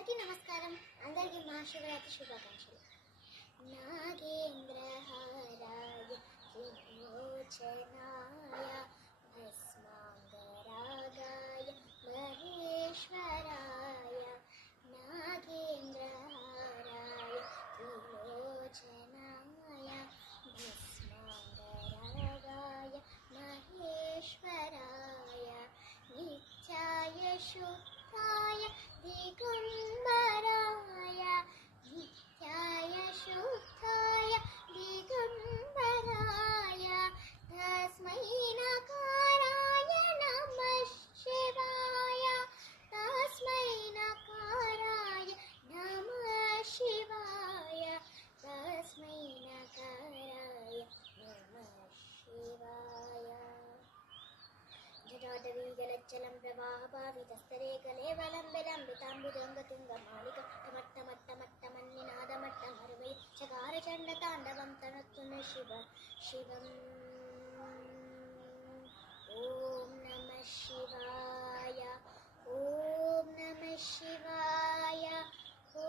అందరికీ నమస్కారం. అందరికీ మహాశివరాత్రి శుభాకాంక్షలు. నాగేంద్రహారాయ త్రిలోచనాయ భస్మాంగరాగాయ మహేశ్వరాయ నాగేంద్రహారాయ త్రిలోచనాయ భస్మాంగరాగాయ మహేశ్వరాయ నిత్యాయ శుద్ధాయ दिगंबराय नित्याय शुद्धाय दिगंबराय तस्मै नकाराय नमः शिवाय तस्मै नकाराय नमः शिवाय तस्मै नकाराय नमः शिवाय जटाटवी जलच्चलं प्रवाहभावितस्तरे कलेवलम्बिलम्बिताम्बुजङ्गतुङ्गमालिका टमट्टमट्टमट्टमन्निनादमट्टमरुवै चकारचण्डताण्डवं तनोतु न शिवम् ॐ नमः शिवाय ॐ नमः शिवाय ॐ